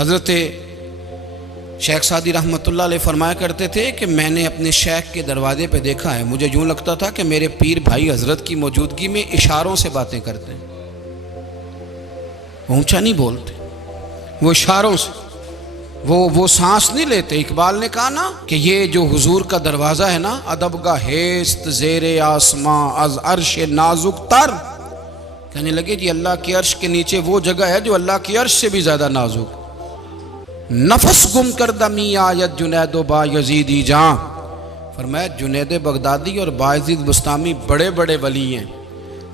حضرت شیخ سعدی رحمۃ اللہ علیہ فرمایا کرتے تھے کہ میں نے اپنے شیخ کے دروازے پہ دیکھا ہے، مجھے یوں لگتا تھا کہ میرے پیر بھائی حضرت کی موجودگی میں اشاروں سے باتیں کرتے ہیں، اونچا نہیں بولتے، وہ اشاروں سے، وہ سانس نہیں لیتے۔ اقبال نے کہا نا کہ یہ جو حضور کا دروازہ ہے نا، ادب کا ہیست زیر آسماں از عرش نازک تر، کہنے لگے جی اللہ کے عرش کے نیچے وہ جگہ ہے جو اللہ کے عرش سے بھی زیادہ نازک۔ نفس گم کردہ می آیت جنید و با یزیدی جاں، فرمایا جنید بغدادی اور باعزید بستامی بڑے بڑے ولی ہیں،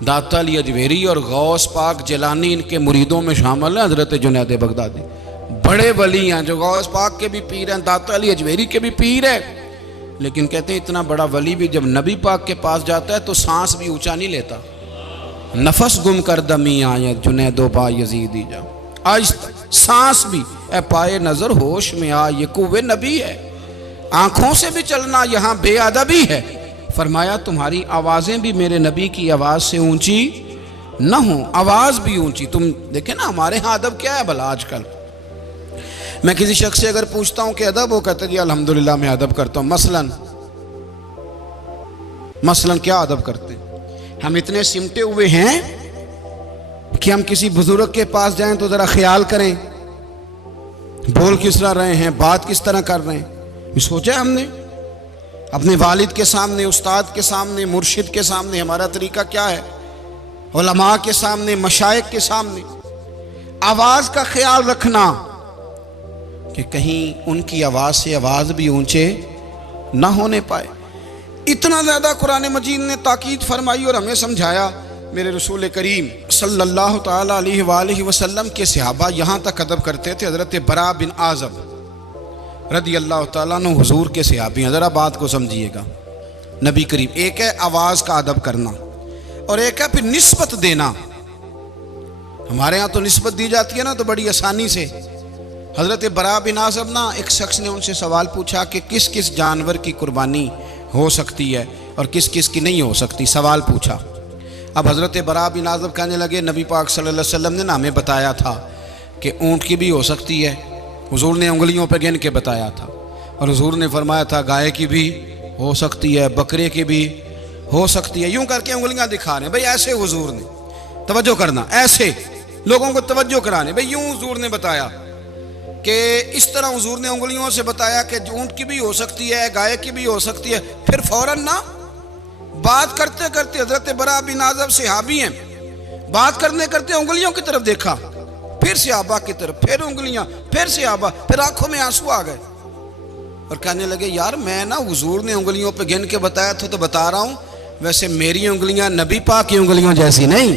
داتا علی اجویری اور غوث پاک جیلانی ان کے مریدوں میں شامل ہیں۔ حضرت جنید بغدادی بڑے ولی ہیں جو غوث پاک کے بھی پیر ہیں، داتا علی اجویری کے بھی پیر ہیں، لیکن کہتے ہیں اتنا بڑا ولی بھی جب نبی پاک کے پاس جاتا ہے تو سانس بھی اونچا نہیں لیتا۔ نفس گم کردہ می آیت جنید و با یزیدی جاں، آہستہ سانس بھی، اے پائے نظر ہوش میں آ یہ قوے نبی ہے، آنکھوں سے بھی چلنا یہاں بے ادبی ہے۔ فرمایا تمہاری آوازیں بھی میرے نبی کی آواز سے اونچی نہ ہوں، آواز بھی اونچی۔ تم دیکھیں نا ہمارے ہاں ادب کیا ہے بھلا آج کل، میں کسی شخص سے اگر پوچھتا ہوں کہ ادب، وہ کہتے جی الحمدللہ میں ادب کرتا ہوں۔ مثلاً کیا ادب کرتے ہیں؟ ہم اتنے سمٹے ہوئے ہیں کہ ہم کسی بزرگ کے پاس جائیں تو ذرا خیال کریں بول کس طرح رہے ہیں، بات کس طرح کر رہے ہیں۔ یہ سوچا ہم نے اپنے والد کے سامنے، استاد کے سامنے، مرشد کے سامنے ہمارا طریقہ کیا ہے، علماء کے سامنے، مشائخ کے سامنے آواز کا خیال رکھنا کہ کہیں ان کی آواز سے آواز بھی اونچے نہ ہونے پائے۔ اتنا زیادہ قرآن مجید نے تاکید فرمائی اور ہمیں سمجھایا۔ میرے رسول کریم صلی اللہ تعالیٰ علیہ وآلہ وسلم کے صحابہ یہاں تک ادب کرتے تھے۔ حضرت برا بن عازب رضی اللہ تعالیٰ عنہ حضور کے صحابی ہیں، ذرا بات کو سمجھیے گا۔ نبی کریم، ایک ہے آواز کا ادب کرنا اور ایک ہے پھر نسبت دینا۔ ہمارے ہاں تو نسبت دی جاتی ہے نا تو بڑی آسانی سے۔ حضرت برا بن عازب نا، ایک شخص نے ان سے سوال پوچھا کہ کس کس جانور کی قربانی ہو سکتی ہے اور کس کس کی نہیں ہو سکتی، سوال پوچھا۔ اب حضرت برا بن عازب کہنے لگے نبی پاک صلی اللہ علیہ وسلم نے نا ہمیں بتایا تھا کہ اونٹ کی بھی ہو سکتی ہے، حضور نے انگلیوں پہ گن کے بتایا تھا، اور حضور نے فرمایا تھا گائے کی بھی ہو سکتی ہے، بکرے کی بھی ہو سکتی ہے، یوں کر کے انگلیاں دکھا رہے ہیں۔ بھئی ایسے حضور نے، توجہ کرنا، ایسے لوگوں کو توجہ کرانے، بھئی یوں حضور نے بتایا کہ اس طرح حضور نے انگلیوں سے بتایا کہ اونٹ کی بھی ہو سکتی ہے، گائے کی بھی ہو سکتی ہے، پھر فوراً نا بات کرتے کرتے حضرت برا بن عازب صحابی ہیں، بات کرنے کرتے انگلیوں کی طرف دیکھا، پھر صحابہ کی طرف، پھر انگلیاں، پھر صحابہ، پھر آنکھوں میں آنسو آ گئے اور کہنے لگے یار میں نا حضور نے انگلیوں پہ گن کے بتایا تھا تو بتا رہا ہوں، ویسے میری انگلیاں نبی پاک کی انگلیوں جیسی نہیں،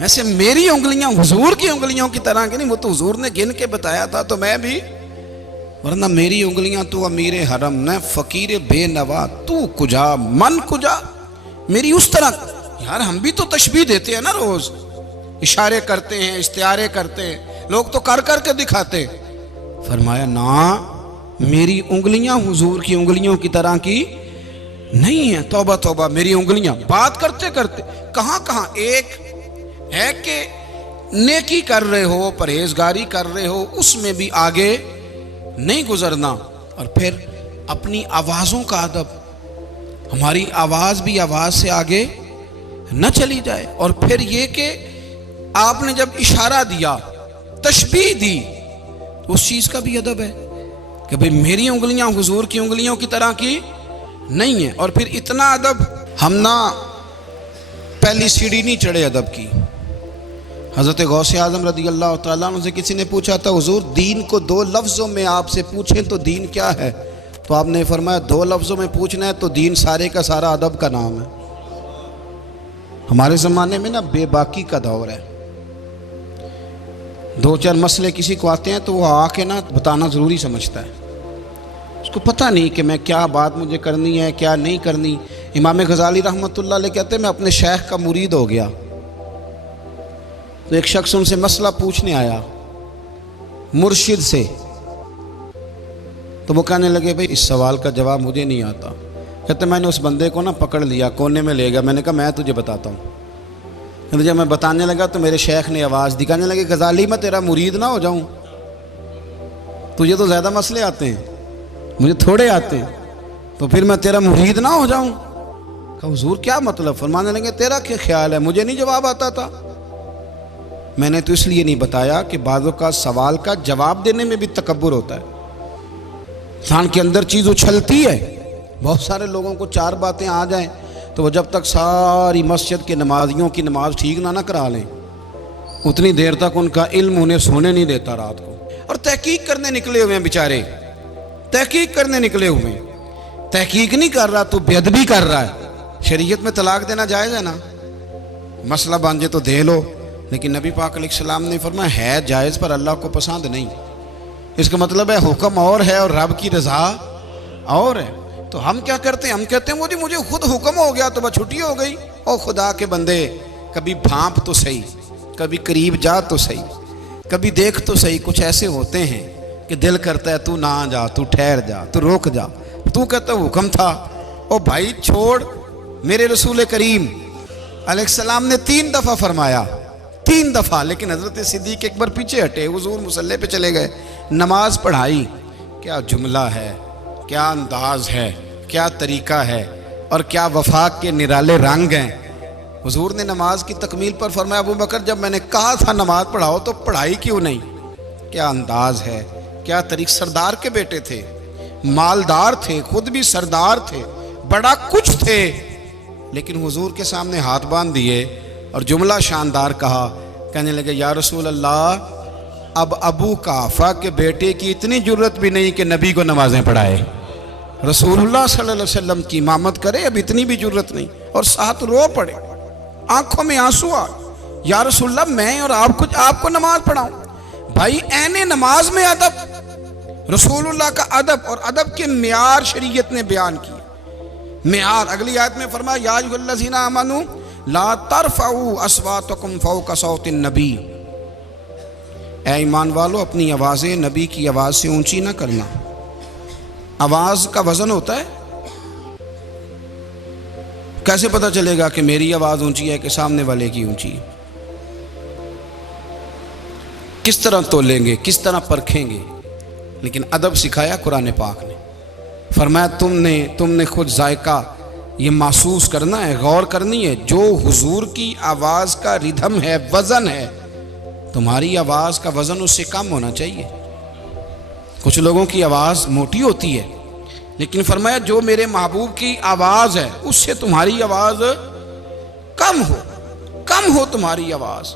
ویسے میری انگلیاں حضور کی انگلیوں کی طرح کی نہیں، وہ تو حضور نے گن کے بتایا تھا تو میں بھی، ورنہ میری انگلیاں تو امیر حرم نہ فقیر بے نوا تو کجا من کجا، میری اس طرح۔ یار ہم بھی تو تشبیہ دیتے ہیں نا، روز اشارے کرتے ہیں، استعارے کرتے ہیں، لوگ تو کر کر کے دکھاتے۔ فرمایا نا میری انگلیاں حضور کی انگلیوں کی طرح کی نہیں ہیں، توبہ توبہ، میری انگلیاں بات کرتے کرتے کہاں کہاں، ایک ہے کہ نیکی کر رہے ہو، پرہیزگاری کر رہے ہو، اس میں بھی آگے نہیں گزرنا، اور پھر اپنی آوازوں کا ادب، ہماری آواز بھی آواز سے آگے نہ چلی جائے، اور پھر یہ کہ آپ نے جب اشارہ دیا، تشبیہ دی، اس چیز کا بھی ادب ہے کہ بھئی میری انگلیاں حضور کی انگلیوں کی طرح کی نہیں ہیں۔ اور پھر اتنا ادب، ہم نہ پہلی سیڑھی نہیں چڑھے ادب کی۔ حضرت غوث اعظم رضی اللہ تعالیٰ عنہ سے کسی نے پوچھا تھا حضور دین کو دو لفظوں میں آپ سے پوچھیں تو دین کیا ہے؟ تو آپ نے فرمایا دو لفظوں میں پوچھنا ہے تو دین سارے کا سارا ادب کا نام ہے۔ ہمارے زمانے میں نا بے باکی کا دور ہے، دو چار مسئلے کسی کو آتے ہیں تو وہ آ کے نا بتانا ضروری سمجھتا ہے، اس کو پتہ نہیں کہ میں کیا بات مجھے کرنی ہے کیا نہیں کرنی۔ امام غزالی رحمۃ اللہ علیہ کہتے ہیں میں اپنے شیخ کا مرید ہو گیا، تو ایک شخص ان سے مسئلہ پوچھنے آیا مرشد سے، تو وہ کہنے لگے بھئی اس سوال کا جواب مجھے نہیں آتا۔ کہتے میں نے اس بندے کو نا پکڑ لیا، کونے میں لے گیا، میں نے کہا میں تجھے بتاتا ہوں۔ جب میں بتانے لگا تو میرے شیخ نے آواز دی، کہنے لگے غزالی میں تیرا مرید نہ ہو جاؤں؟ تجھے تو زیادہ مسئلے آتے ہیں، مجھے تھوڑے آتے ہیں، تو پھر میں تیرا مرید نہ ہو جاؤں؟ کہا حضور کیا مطلب؟ فرمانے لگے تیرا کیا خیال ہے، مجھے نہیں جواب آتا تھا؟ میں نے تو اس لیے نہیں بتایا کہ بعضوں کا سوال کا جواب دینے میں بھی تکبر ہوتا ہے، انسان کے اندر چیز اچھلتی ہے۔ بہت سارے لوگوں کو چار باتیں آ جائیں تو وہ جب تک ساری مسجد کے نمازیوں کی نماز ٹھیک نہ کرا لیں اتنی دیر تک ان کا علم انہیں سونے نہیں دیتا رات کو۔ اور تحقیق کرنے نکلے ہوئے ہیں بیچارے، تحقیق کرنے نکلے ہوئے ہیں، تحقیق نہیں کر رہا تو بے ادبی کر رہا ہے۔ شریعت میں طلاق دینا جائز ہے نا، مسئلہ بانجے تو دے لو، لیکن نبی پاک علیہ السلام نے فرمایا ہے جائز پر اللہ کو پسند نہیں۔ اس کا مطلب ہے حکم اور ہے اور رب کی رضا اور ہے۔ تو ہم کیا کرتے ہیں؟ ہم کہتے ہیں وہ جی مجھے خود حکم ہو گیا تو بس چھٹی ہو گئی۔ او خدا کے بندے، کبھی بھانپ تو صحیح، کبھی قریب جا تو صحیح، کبھی دیکھ تو صحیح۔ کچھ ایسے ہوتے ہیں کہ دل کرتا ہے تو نہ جا، تو ٹھہر جا، تو روک جا، تو کہتا ہے حکم تھا۔ او بھائی چھوڑ، میرے رسول کریم علیہ السلام نے 3 دفعہ فرمایا، 3 دفعہ، لیکن حضرت صدیق اکبر پیچھے ہٹے، حضور مصلی پہ چلے گئے، نماز پڑھائی۔ کیا جملہ ہے، کیا انداز ہے، کیا طریقہ ہے، اور کیا وفاق کے نرالے رنگ ہیں۔ حضور نے نماز کی تکمیل پر فرمایا ابو بکر جب میں نے کہا تھا نماز پڑھاؤ تو پڑھائی کیوں نہیں؟ کیا انداز ہے، کیا طریق۔ سردار کے بیٹے تھے، مالدار تھے، خود بھی سردار تھے، بڑا کچھ تھے، لیکن حضور کے سامنے ہاتھ باندھ دیے اور جملہ شاندار کہا، کہنے لگے یا رسول اللہ اب ابو قحافہ کے بیٹے کی اتنی جرت بھی نہیں کہ نبی کو نمازیں پڑھائے۔ رسول اللہ صلی اللہ علیہ وسلم کی امامت کرے، اب اتنی بھی جرت نہیں، اور ساتھ رو پڑے، آنکھوں میں آنسو آ، یا رسول اللہ میں اور آپ کو نماز پڑھاؤں۔ بھائی عین نماز میں ادب، رسول اللہ کا ادب، اور ادب کے معیار شریعت نے بیان کیے۔ معیار اگلی آیت میں فرمایا یا ایھا الذین آمنوا لا ترفعوا اصواتکم فوق صوت النبی، اے ایمان والو اپنی آوازیں نبی کی آواز سے اونچی نہ کرنا۔ آواز کا وزن ہوتا ہے، کیسے پتہ چلے گا کہ میری آواز اونچی ہے کہ سامنے والے کی اونچی ہے؟ کس طرح تولیں گے، کس طرح پرکھیں گے؟ لیکن ادب سکھایا قرآن پاک نے، فرمایا تم نے خود ذائقہ یہ محسوس کرنا ہے، غور کرنی ہے، جو حضور کی آواز کا ردھم ہے، وزن ہے، تمہاری آواز کا وزن اس سے کم ہونا چاہیے۔ کچھ لوگوں کی آواز موٹی ہوتی ہے، لیکن فرمایا جو میرے محبوب کی آواز ہے اس سے تمہاری آواز کم ہو تمہاری آواز۔